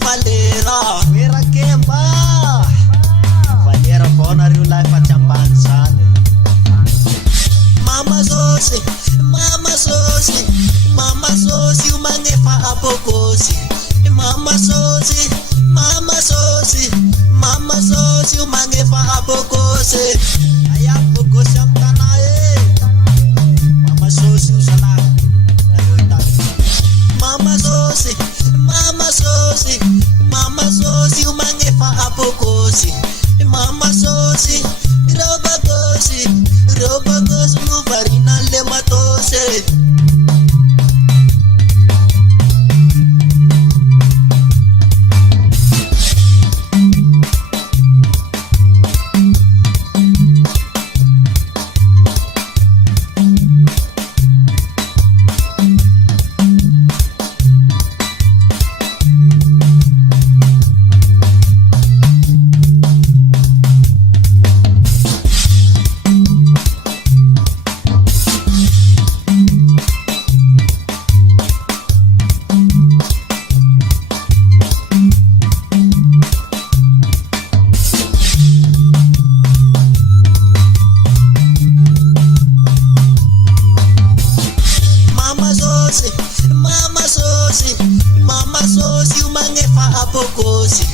Valera Vera Kemba Valera bona real life at Chambanzane Mama Zosi Mama Zosi Mama Zosi umangefa apokosi Mama Zosi Mama Zosi Mama Zosi umangefa apokosi Ayapokosi amtana Mama Zosi usala Mama Zosi Mama Zosi Mama Zosi umangefa apokosi Mama Zosi Roba gosi muvarina le matose Mama Zosi umangefa apokosi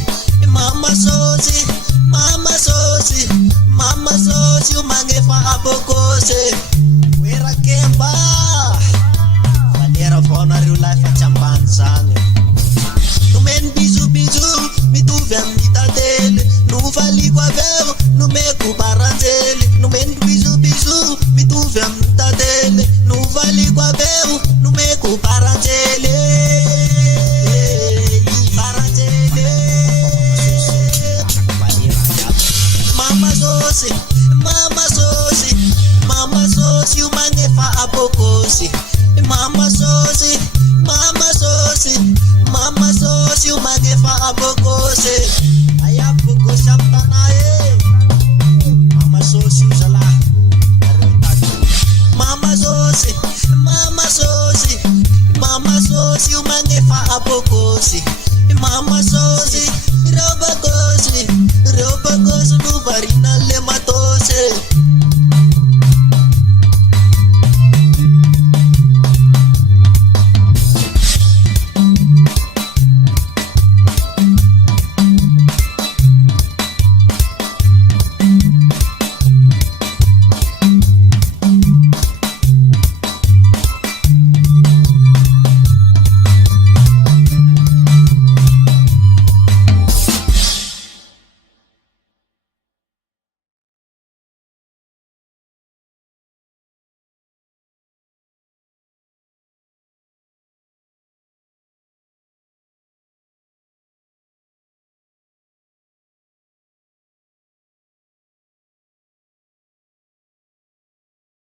Mama Zosi Mama Zosi Mama Zosi umangefa apokosi Vera Kemba Valera bona real life at Chambanzane Numen bizu mituve mitadele Nuvali kwa vero numeku baranzele Numen bizu mituve mitadele Nuvali kwa vero numeku baranzele Mama Zosi umangefa apokosi Mama Zosi Mama Zosi Mama Zosi umangefa apokosi